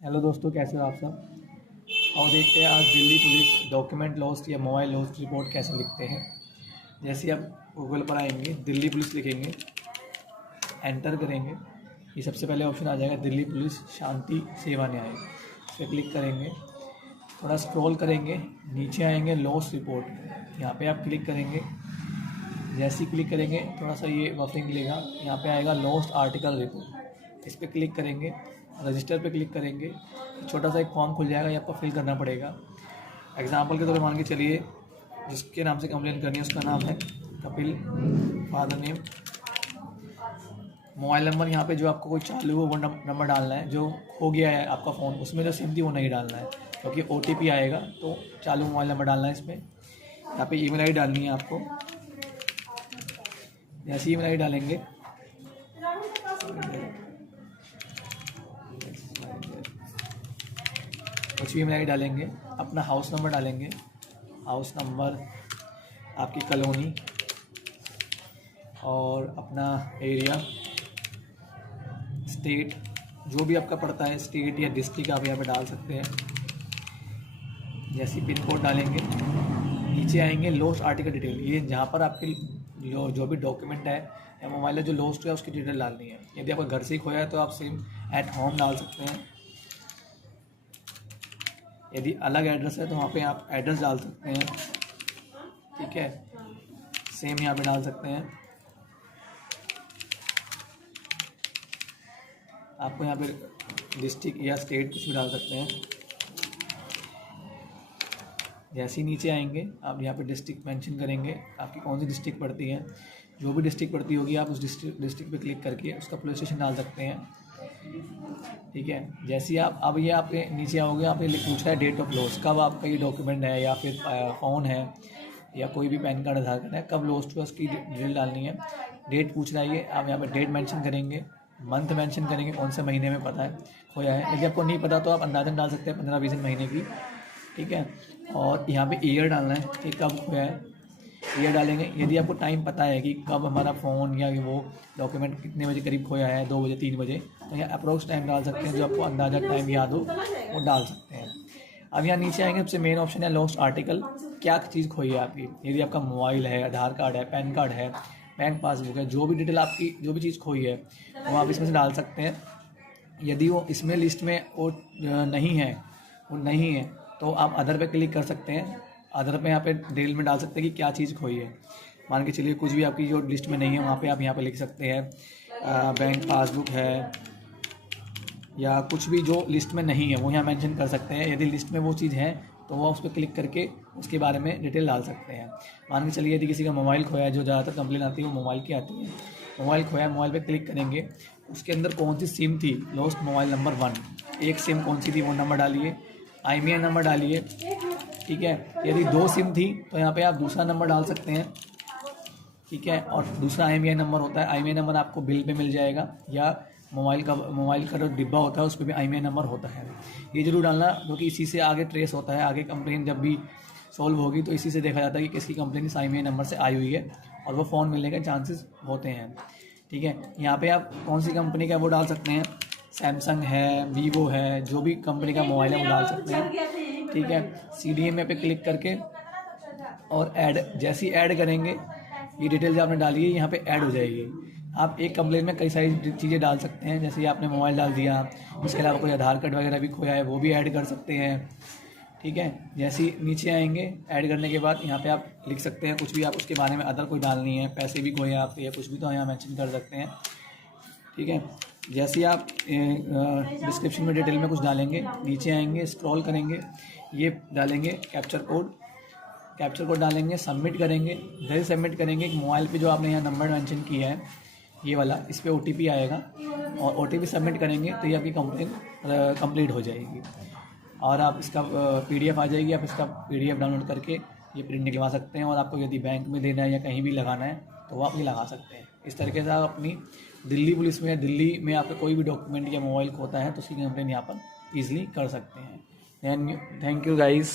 Hello दोस्तों, कैसे हो आप सब। और देखते हैं आज दिल्ली पुलिस डॉक्यूमेंट लॉस्ट या मोबाइल लॉस्ट रिपोर्ट कैसे लिखते हैं। जैसे ही आप गूगल पर आएंगे, दिल्ली पुलिस लिखेंगे, एंटर करेंगे, ये सबसे पहले ऑप्शन आ जाएगा दिल्ली पुलिस शांति सेवा न्याय। इस पर क्लिक करेंगे, थोड़ा स्क्रॉल करेंगे, नीचे आएंगे लॉस्ट रिपोर्ट, यहाँ पे आप क्लिक करेंगे। जैसे ही क्लिक करेंगे थोड़ा सा ये बफरिंग लेगा, यहाँ पे आएगा लॉस्ट आर्टिकल रिपोर्ट, इस पर क्लिक करेंगे, रजिस्टर पे क्लिक करेंगे, छोटा सा एक फॉर्म खुल जाएगा, ये आपको फिल करना पड़ेगा। एग्जांपल के तौर पर मान के चलिए जिसके नाम से कंप्लेन करनी है उसका नाम है Kapil, father name, mobile number यहाँ पे जो आपको कोई चालू हो वो नंबर डालना है, जो हो गया है आपका फ़ोन उसमें जो सिम थी वो नहीं डालना है क्योंकि OTP आएगा, तो चालू मोबाइल नंबर डालना है इसमें। यहाँ पे ईमेल ID डालनी है आपको। जैसे ईमेल ID डालेंगे कुछ भी ईमेल ID डालेंगे, अपना हाउस नंबर डालेंगे, हाउस नंबर, आपकी कॉलोनी और अपना एरिया, स्टेट, जो भी आपका पड़ता है स्टेट या डिस्ट्रिक्ट आप यहाँ पे डाल सकते हैं। जैसे पिन कोड डालेंगे, नीचे आएंगे लॉस्ट आर्टिकल डिटेल, ये जहाँ पर आपके जो भी डॉक्यूमेंट है या मोबाइल है जो लॉस्ट है उसकी डिटेल डालनी है। यदि आपका घर से ही खोया है तो आप सेम एट होम डाल सकते हैं। यदि अलग एड्रेस है तो वहाँ पे आप एड्रेस डाल सकते हैं, ठीक है, सेम यहाँ पे डाल सकते हैं। आपको यहाँ पे डिस्ट्रिक्ट या स्टेट कुछ भी डाल सकते हैं। जैसे ही नीचे आएंगे आप यहाँ पे डिस्ट्रिक्ट मेंशन करेंगे, आपकी कौन सी डिस्ट्रिक्ट पड़ती है, जो भी डिस्ट्रिक्ट पड़ती होगी आप उस डिस्ट्रिक्ट पे क्लिक करके उसका पुलिस स्टेशन डाल सकते हैं, ठीक है। जैसे ही आप अब ये आपके नीचे आओगे, आप ये पूछ रहा है डेट ऑफ लॉस, कब आपका ये डॉक्यूमेंट है या फिर फ़ोन है या कोई भी पैन कार्ड आधार कार्ड है कब लॉस्ट हुआ उसकी डिटेल डालनी है। डेट पूछ रहा है ये, आप यहाँ पे डेट मेंशन करेंगे, मंथ मेंशन करेंगे कौन से महीने में पता है खोया है। यदि आपको नहीं पता तो आप अंदाजन डाल सकते हैं 15-20 महीने की, ठीक है। और यहाँ पे ईयर डालना है कि कब खोया है, ईयर डालेंगे। यदि आपको टाइम पता है कि कब हमारा फ़ोन या वो डॉक्यूमेंट कितने बजे करीब खोया है, 2 बजे 3 बजे, तो यहाँ अप्रोक्स टाइम डाल सकते हैं, जो आपको अंदाजा टाइम याद हो वो डाल सकते हैं। अब यहाँ नीचे आएंगे, सबसे मेन ऑप्शन है लॉस्ट आर्टिकल, क्या चीज़ खोई है आपकी। यदि आपका मोबाइल है, आधार कार्ड है, पैन कार्ड है, बैंक पासबुक है, जो भी डिटेल आपकी जो भी चीज़ खोई है वो आप इसमें से डाल सकते हैं। यदि वो इसमें लिस्ट में वो नहीं है तो आप अदर पे क्लिक कर सकते हैं। अदर पे यहाँ पे डिटेल में डाल सकते हैं कि क्या चीज़ खोई है। मान के चलिए कुछ भी आपकी जो लिस्ट में नहीं है वहाँ पे आप यहाँ पे लिख सकते हैं बैंक पासबुक है या कुछ भी जो लिस्ट में नहीं है वो यहाँ मेंशन कर सकते हैं। यदि लिस्ट में वो चीज़ है तो वो उस पर क्लिक करके उसके बारे में डिटेल डाल सकते हैं। मान के चलिए यदि किसी का मोबाइल खोया है, जो ज़्यादातर कंप्लेन आती है वो मोबाइल की आती है, मोबाइल खोया है, मोबाइल पे क्लिक करेंगे, उसके अंदर कौन सी सिम थी, लॉस्ट मोबाइल नंबर 1, एक सिम कौन सी थी वो नंबर डालिए, IMEI नंबर डालिए, ठीक है। यदि 2 सिम थी तो यहाँ पे आप दूसरा नंबर डाल सकते हैं, ठीक है। और दूसरा IMEI नंबर होता है, IMEI नंबर आपको बिल पे मिल जाएगा या मोबाइल का जो डिब्बा होता है उस पर भी IMEI नंबर होता है। ये जरूर डालना क्योंकि इसी से आगे ट्रेस होता है, आगे कंप्लेन जब भी सॉल्व होगी तो इसी से देखा जाता है कि किसकी कंप्लेन इस IMEI नंबर से आई हुई है और वो फ़ोन मिलने के चांसेस होते हैं, ठीक है। यहाँ पे आप कौन सी कंपनी का वो डाल सकते हैं, सैमसंग है, वीवो है, जो भी कंपनी का मोबाइल है वो डाल सकते हैं, ठीक है। CDMA पे क्लिक करके और ऐड, जैसी ऐड करेंगे ये डिटेल जो आपने डाली है यहाँ पे ऐड हो जाएगी। आप एक कंप्लेन में कई सारी चीज़ें डाल सकते हैं, जैसे आपने मोबाइल डाल दिया, उसके अलावा कोई आधार कार्ड वगैरह भी खोया है वो भी ऐड कर सकते हैं, ठीक है। जैसे ही नीचे आएंगे ऐड करने के बाद यहाँ पे आप लिख सकते हैं कुछ भी आप उसके बारे में, अदर कोई डालनी है, पैसे भी खोए आपके या कुछ भी तो यहाँ मेंशन कर सकते हैं, ठीक है। जैसे ही आप डिस्क्रिप्शन में डिटेल में कुछ डालेंगे, नीचे आएंगे, स्क्रॉल करेंगे, ये डालेंगे कैप्चर कोड डालेंगे, सबमिट करेंगे। जैसे सबमिट करेंगे मोबाइल पे जो आपने यहाँ नंबर मेंशन किया है ये वाला, इस पर OTP आएगा और OTP सबमिट करेंगे तो ये आपकी कंप्लेन कंप्लीट हो जाएगी और आप इसका PDF आ जाएगी। आप इसका PDF डाउनलोड करके ये प्रिंट निकलवा सकते हैं और आपको यदि बैंक में देना है या कहीं भी लगाना है तो वो आप ये लगा सकते हैं। इस तरीके से आप अपनी दिल्ली पुलिस में या दिल्ली में आपका कोई भी डॉक्यूमेंट या मोबाइल खोता है तो उसकी कंप्लेन यहाँ पर ईजिली कर सकते हैं। Thank you guys.